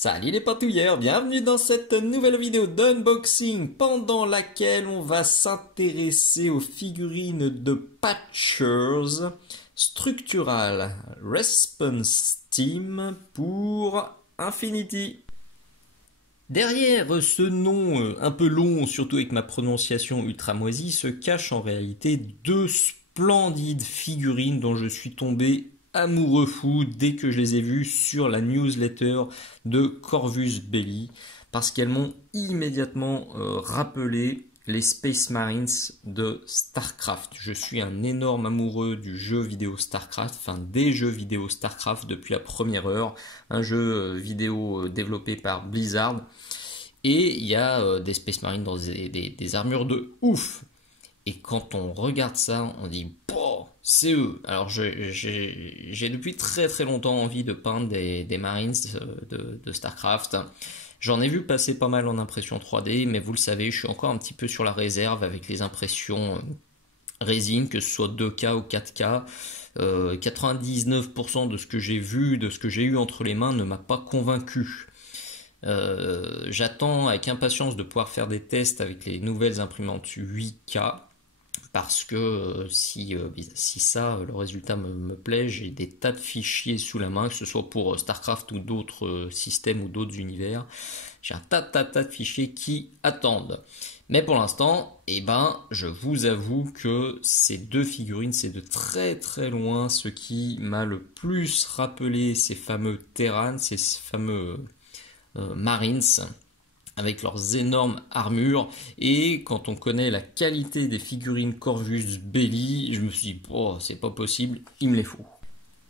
Salut les patouilleurs, bienvenue dans cette nouvelle vidéo d'unboxing pendant laquelle on va s'intéresser aux figurines de Patchers Structural Response Team pour Infinity. Derrière ce nom un peu long, surtout avec ma prononciation ultra moisie, se cachent en réalité deux splendides figurines dont je suis tombé amoureux fou dès que je les ai vues sur la newsletter de Corvus Belli, parce qu'elles m'ont immédiatement rappelé les Space Marines de StarCraft. Je suis un énorme amoureux du jeu vidéo StarCraft, enfin des jeux vidéo StarCraft depuis la première heure, un jeu vidéo développé par Blizzard, et il y a des Space Marines dans des armures de ouf. Et quand on regarde ça, on dit oh, c'est eux. Alors j'ai depuis très très longtemps envie de peindre des Marines de StarCraft. J'en ai vu passer pas mal en impression 3D, mais vous le savez, je suis encore un petit peu sur la réserve avec les impressions résine, que ce soit 2K ou 4K. 99% de ce que j'ai vu, de ce que j'ai eu entre les mains ne m'a pas convaincu. J'attends avec impatience de pouvoir faire des tests avec les nouvelles imprimantes 8K. Parce que si ça, le résultat me plaît, j'ai des tas de fichiers sous la main, que ce soit pour StarCraft ou d'autres systèmes ou d'autres univers. J'ai un tas de fichiers qui attendent. Mais pour l'instant, je vous avoue que ces deux figurines, c'est de très très loin ce qui m'a le plus rappelé ces fameux Terrans, ces fameux Marines, avec leurs énormes armures. Et quand on connaît la qualité des figurines Corvus Belli, je me suis dit, oh, c'est pas possible, il me les faut.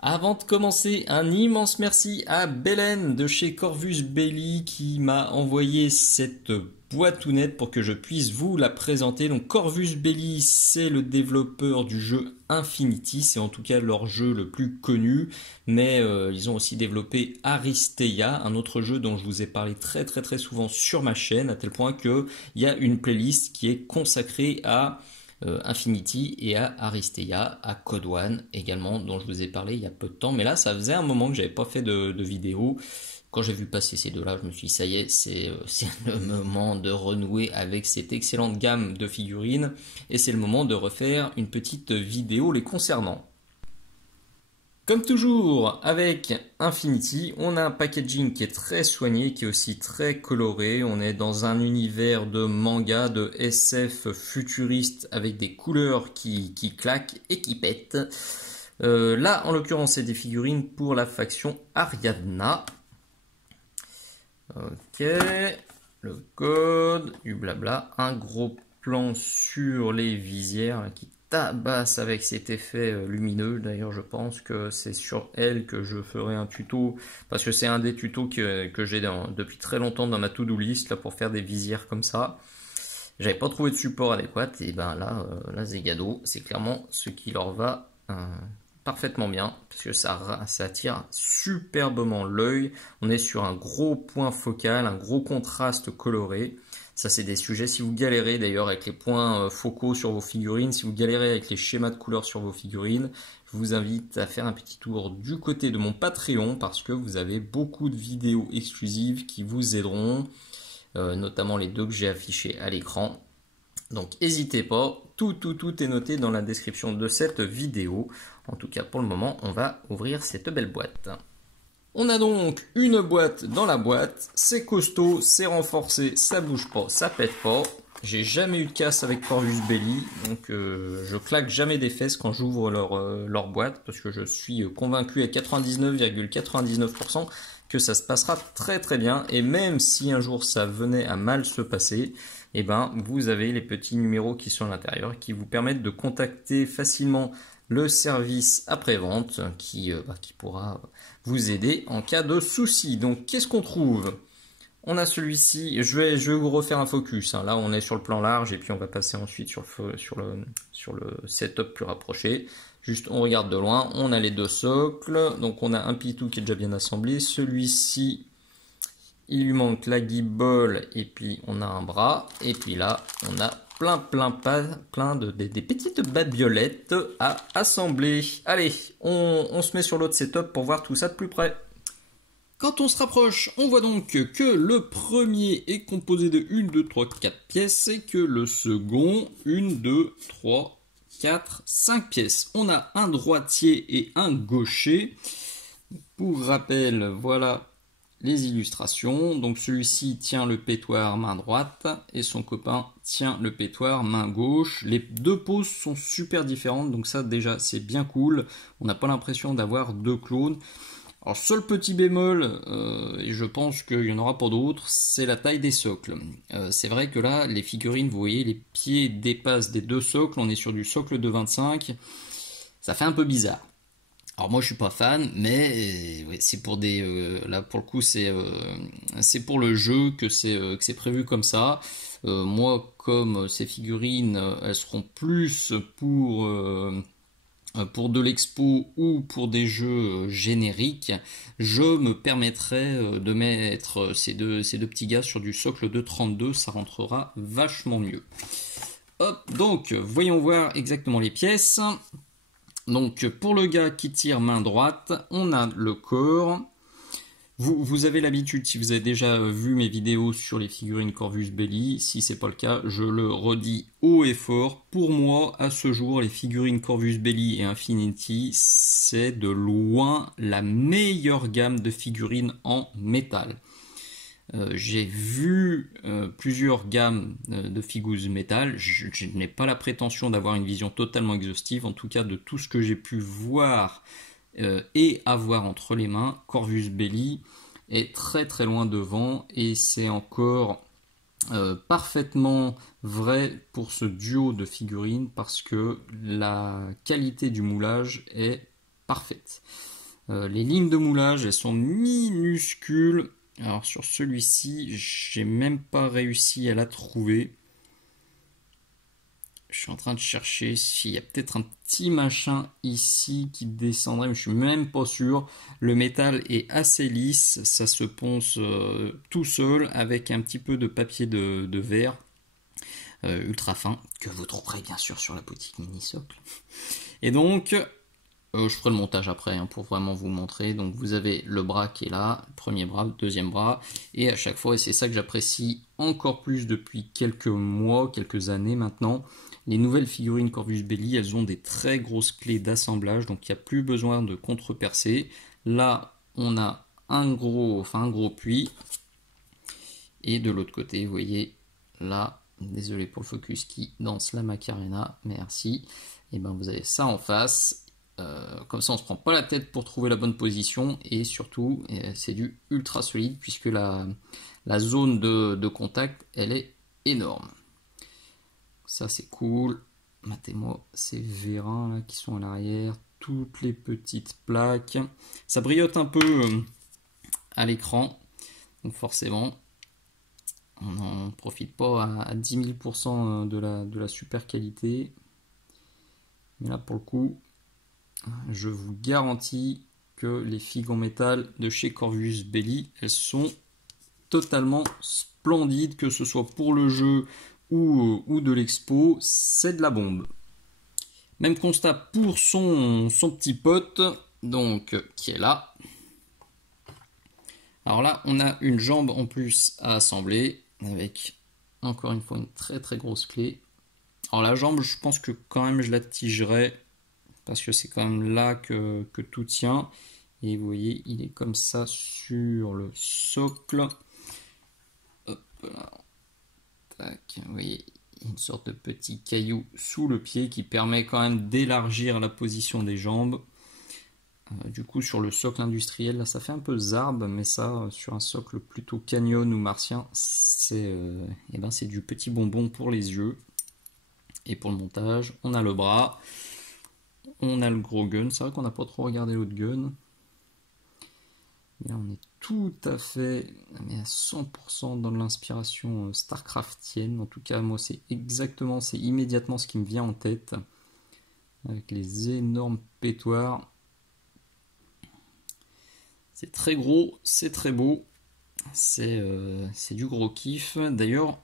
Avant de commencer, un immense merci à Belen de chez Corvus Belli qui m'a envoyé cette boîtounette pour que je puisse vous la présenter. Donc Corvus Belli, c'est le développeur du jeu Infinity, c'est en tout cas leur jeu le plus connu, mais ils ont aussi développé Aristeia, un autre jeu dont je vous ai parlé très souvent sur ma chaîne, à tel point qu'il y a une playlist qui est consacrée à Infinity et à Aristeia, à Code One également, dont je vous ai parlé il y a peu de temps. Mais là, ça faisait un moment que j'avais pas fait de vidéo. Quand j'ai vu passer ces deux-là, je me suis dit, ça y est, c'est le moment de renouer avec cette excellente gamme de figurines. Et c'est le moment de refaire une petite vidéo les concernant. Comme toujours avec Infinity, on a un packaging qui est très soigné, qui est aussi très coloré. On est dans un univers de manga, de SF futuriste avec des couleurs qui claquent et qui pètent. Là, en l'occurrence, c'est des figurines pour la faction Ariadna. Ok, le code, du blabla, un gros plan sur les visières qui tabasse avec cet effet lumineux. D'ailleurs, je pense que c'est sur elle que je ferai un tuto, parce que c'est un des tutos que j'ai depuis très longtemps dans ma to-do list là, pour faire des visières comme ça. J'avais pas trouvé de support adéquat, et là Zegado, c'est clairement ce qui leur va parfaitement bien, parce que ça attire superbement l'œil. On est sur un gros point focal, un gros contraste coloré. Ça, c'est des sujets, si vous galérez d'ailleurs avec les points focaux sur vos figurines, si vous galérez avec les schémas de couleurs sur vos figurines, je vous invite à faire un petit tour du côté de mon Patreon, parce que vous avez beaucoup de vidéos exclusives qui vous aideront, notamment les deux que j'ai affichés à l'écran. Donc n'hésitez pas, tout est noté dans la description de cette vidéo. En tout cas, pour le moment, on va ouvrir cette belle boîte. On a donc une boîte dans la boîte, c'est costaud, c'est renforcé, ça bouge pas, ça pète pas. J'ai jamais eu de casse avec Corvus Belli, donc je claque jamais des fesses quand j'ouvre leur boîte, parce que je suis convaincu à 99,99% que ça se passera très bien. Et même si un jour ça venait à mal se passer, vous avez les petits numéros qui sont à l'intérieur qui vous permettent de contacter facilement le service après-vente qui pourra vous aider en cas de souci. Donc qu'est-ce qu'on trouve? On a celui-ci, je vais vous refaire un focus, hein. Là on est sur le plan large et puis on va passer ensuite sur le setup plus rapproché. Juste on regarde de loin, on a les deux socles, donc on a un pitou qui est déjà bien assemblé. Celui-ci, il lui manque la guibole et puis on a un bras. Et puis là on a plein des petites babiolettes à assembler. Allez, on se met sur l'autre setup pour voir tout ça de plus près. Quand on se rapproche, on voit donc que le premier est composé de 1, 2, 3, 4 pièces et que le second, 1, 2, 3, 4, 5 pièces. On a un droitier et un gaucher. Pour rappel, voilà les illustrations. Donc celui-ci tient le pétoir main droite et son copain tient le pétoir main gauche. Les deux poses sont super différentes, donc ça déjà c'est bien cool. On n'a pas l'impression d'avoir deux clones. Alors seul petit bémol, et je pense qu'il y en aura pour d'autres, c'est la taille des socles. C'est vrai que là, les figurines, vous voyez, les pieds dépassent des deux socles, on est sur du socle de 25, ça fait un peu bizarre. Alors moi je suis pas fan, mais ouais, c'est pour des là pour le coup c'est pour le jeu que c'est prévu comme ça. Moi comme ces figurines elles seront plus pour de l'expo ou pour des jeux génériques, je me permettrai de mettre ces deux petits gars sur du socle de 32, ça rentrera vachement mieux. Hop, donc voyons voir exactement les pièces. Donc pour le gars qui tire main droite, on a le corps. Vous avez l'habitude, si vous avez déjà vu mes vidéos sur les figurines Corvus Belli, si c'est pas le cas, je le redis haut et fort. Pour moi, à ce jour, les figurines Corvus Belli et Infinity, c'est de loin la meilleure gamme de figurines en métal. J'ai vu plusieurs gammes de figures métal. Je n'ai pas la prétention d'avoir une vision totalement exhaustive. En tout cas, de tout ce que j'ai pu voir et avoir entre les mains, Corvus Belli est très très loin devant. Et c'est encore parfaitement vrai pour ce duo de figurines parce que la qualité du moulage est parfaite. Les lignes de moulage, elles sont minuscules. Alors sur celui-ci, j'ai même pas réussi à la trouver. Je suis en train de chercher s'il y a peut-être un petit machin ici qui descendrait, mais je suis même pas sûr. Le métal est assez lisse, ça se ponce tout seul avec un petit peu de papier de verre ultra fin que vous trouverez bien sûr sur la boutique Mini Socle. Et donc je ferai le montage après pour vraiment vous montrer. Donc vous avez le bras qui est là, premier bras, deuxième bras, et à chaque fois, et c'est ça que j'apprécie encore plus depuis quelques mois, quelques années maintenant, les nouvelles figurines Corvus Belli, elles ont des très grosses clés d'assemblage, donc il n'y a plus besoin de contrepercer. Là, on a un gros puits, et de l'autre côté, vous voyez, là, désolé pour le focus qui danse la Macarena, merci, et ben vous avez ça en face. Comme ça on se prend pas la tête pour trouver la bonne position et surtout c'est du ultra solide puisque la zone de contact elle est énorme. Ça c'est cool. Matez-moi ces vérins là, qui sont à l'arrière, toutes les petites plaques. Ça brillote un peu à l'écran, donc forcément on n'en profite pas à 10 000% de la super qualité. Mais là pour le coup, je vous garantis que les figues en métal de chez Corvus Belli, elles sont totalement splendides, que ce soit pour le jeu ou de l'expo, c'est de la bombe. Même constat pour son petit pote, donc qui est là. Alors là, on a une jambe en plus à assembler, avec encore une fois une très très grosse clé. Alors la jambe, je pense que quand même je la tigerai, parce que c'est quand même là que tout tient. Et vous voyez, il est comme ça sur le socle. Hop là. Tac, vous voyez, une sorte de petit caillou sous le pied qui permet quand même d'élargir la position des jambes. Du coup, sur le socle industriel, là, ça fait un peu zarbe, mais ça, sur un socle plutôt canyon ou martien, c'est du petit bonbon pour les yeux. Et pour le montage, on a le bras. On a le gros gun, c'est vrai qu'on n'a pas trop regardé l'autre gun. Mais là on est tout à fait, mais à 100% dans l'inspiration Starcraftienne. En tout cas, moi c'est immédiatement ce qui me vient en tête. Avec les énormes pétoirs. C'est très gros, c'est très beau. C'est du gros kiff. D'ailleurs,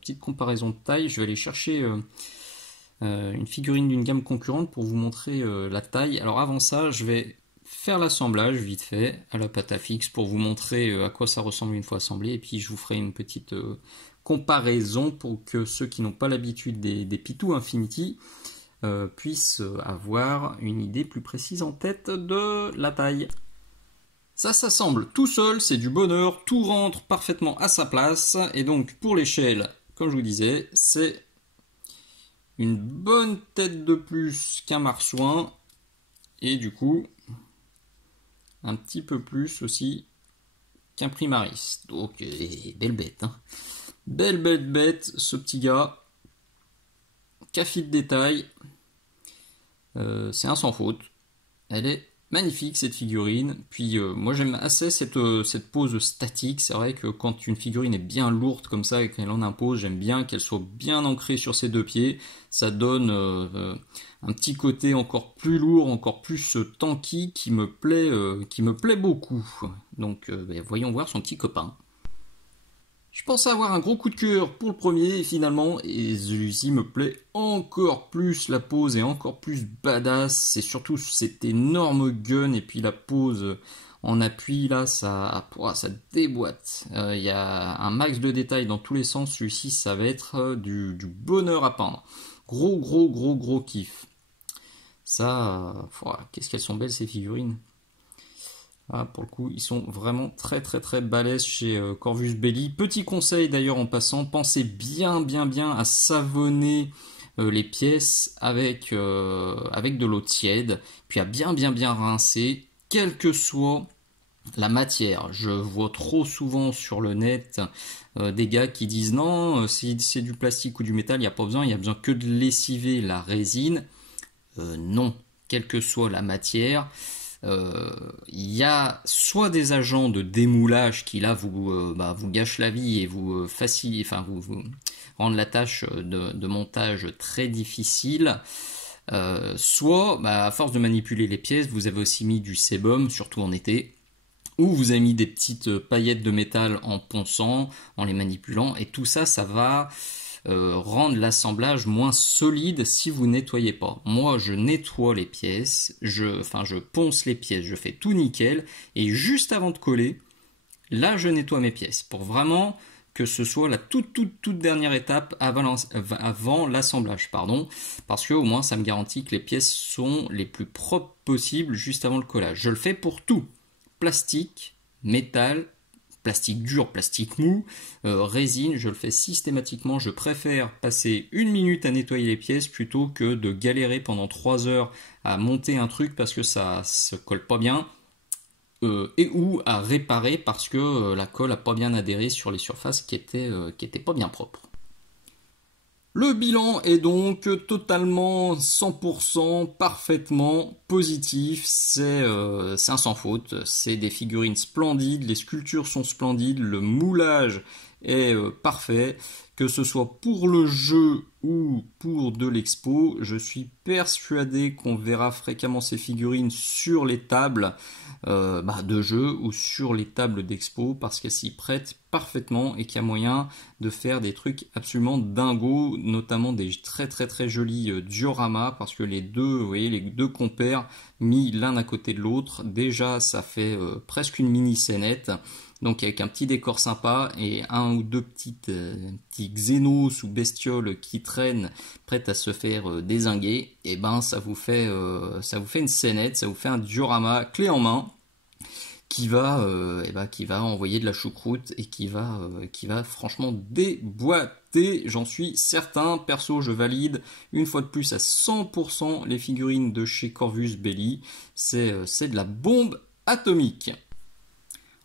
petite comparaison de taille, je vais aller chercher une figurine d'une gamme concurrente pour vous montrer la taille. Alors avant ça, je vais faire l'assemblage vite fait à la pâte à fixe pour vous montrer à quoi ça ressemble une fois assemblé, et puis je vous ferai une petite comparaison pour que ceux qui n'ont pas l'habitude des Pitou Infinity puissent avoir une idée plus précise en tête de la taille. Ça s'assemble tout seul, c'est du bonheur, tout rentre parfaitement à sa place, et donc pour l'échelle, comme je vous disais, c'est une bonne tête de plus qu'un marsouin, et du coup, un petit peu plus aussi qu'un primaris. Donc, belle bête, hein. Belle bête, ce petit gars. Café de détail. C'est un sans faute. Elle est magnifique cette figurine. Puis moi j'aime assez cette pose statique. C'est vrai que quand une figurine est bien lourde comme ça et qu'elle en impose, j'aime bien qu'elle soit bien ancrée sur ses deux pieds. Ça donne un petit côté encore plus lourd, encore plus tanky qui me plaît beaucoup. Donc voyons voir son petit copain. Je pensais avoir un gros coup de cœur pour le premier finalement, et celui-ci me plaît encore plus, la pose est encore plus badass, c'est surtout cet énorme gun et puis la pose en appui là, ça déboîte. Il y a un max de détails dans tous les sens, celui-ci ça va être du bonheur à peindre. Gros kiff. Ça, qu'est-ce qu'elles sont belles ces figurines. Ah, pour le coup, ils sont vraiment très balèzes chez Corvus Belli. Petit conseil d'ailleurs en passant, pensez bien à savonner les pièces avec de l'eau tiède, puis à bien rincer, quelle que soit la matière. Je vois trop souvent sur le net des gars qui disent non, si c'est du plastique ou du métal, il n'y a pas besoin, il y a besoin que de lessiver la résine. Non, quelle que soit la matière. Il y a soit des agents de démoulage qui là vous gâchent la vie et vous vous rendent la tâche de montage très difficile, soit à force de manipuler les pièces vous avez aussi mis du sébum, surtout en été, ou vous avez mis des petites paillettes de métal en ponçant, en les manipulant, et tout ça va rendre l'assemblage moins solide si vous nettoyez pas. Moi je nettoie les pièces, je ponce les pièces, je fais tout nickel, et juste avant de coller, là je nettoie mes pièces pour vraiment que ce soit la toute dernière étape avant l'assemblage, parce que au moins ça me garantit que les pièces sont les plus propres possibles juste avant le collage. Je le fais pour tout, plastique, métal, plastique dur, plastique mou, résine, je le fais systématiquement. Je préfère passer 1 minute à nettoyer les pièces plutôt que de galérer pendant 3 heures à monter un truc parce que ça se colle pas bien, et ou à réparer parce que la colle a pas bien adhéré sur les surfaces qui étaient pas bien propres. Le bilan est donc totalement 100% parfaitement positif, c'est un sans faute, c'est des figurines splendides, les sculptures sont splendides, le moulage est parfait, que ce soit pour le jeu ou pour de l'expo. Je suis persuadé qu'on verra fréquemment ces figurines sur les tables de jeu ou sur les tables d'expo parce qu'elles s'y prêtent parfaitement et qu'il y a moyen de faire des trucs absolument dingos, notamment des très jolis dioramas, parce que les deux, vous voyez, les deux compères mis l'un à côté de l'autre, déjà ça fait presque une mini scénette. Donc avec un petit décor sympa et un ou deux petits xénos ou bestioles qui traînent prêtes à se faire dézinguer, et ça vous fait une scénette, ça vous fait un diorama clé en main qui va envoyer de la choucroute et qui va franchement déboîter, j'en suis certain. Perso, je valide une fois de plus à 100% les figurines de chez Corvus Belli, c'est de la bombe atomique.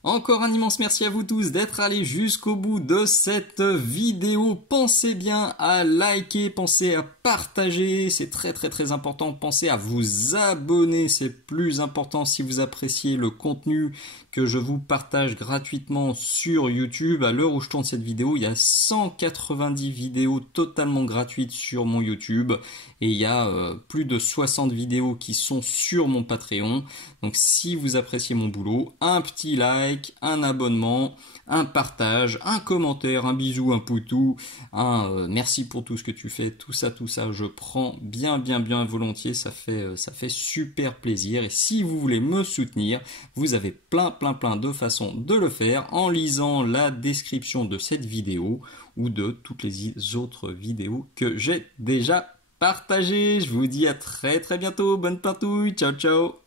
Encore un immense merci à vous tous d'être allés jusqu'au bout de cette vidéo. Pensez bien à liker, pensez à partager, c'est très important. Pensez à vous abonner, c'est plus important si vous appréciez le contenu que je vous partage gratuitement sur YouTube. À l'heure où je tourne cette vidéo, il y a 190 vidéos totalement gratuites sur mon YouTube et il y a plus de 60 vidéos qui sont sur mon Patreon. Donc si vous appréciez mon boulot, un petit like, un abonnement, un partage, un commentaire, un bisou, un poutou, un merci pour tout ce que tu fais, tout ça je prends bien volontiers, ça fait super plaisir. Et si vous voulez me soutenir, vous avez plein de façons de le faire en lisant la description de cette vidéo ou de toutes les autres vidéos que j'ai déjà partagées. Je vous dis à très bientôt, bonne partouille, ciao ciao.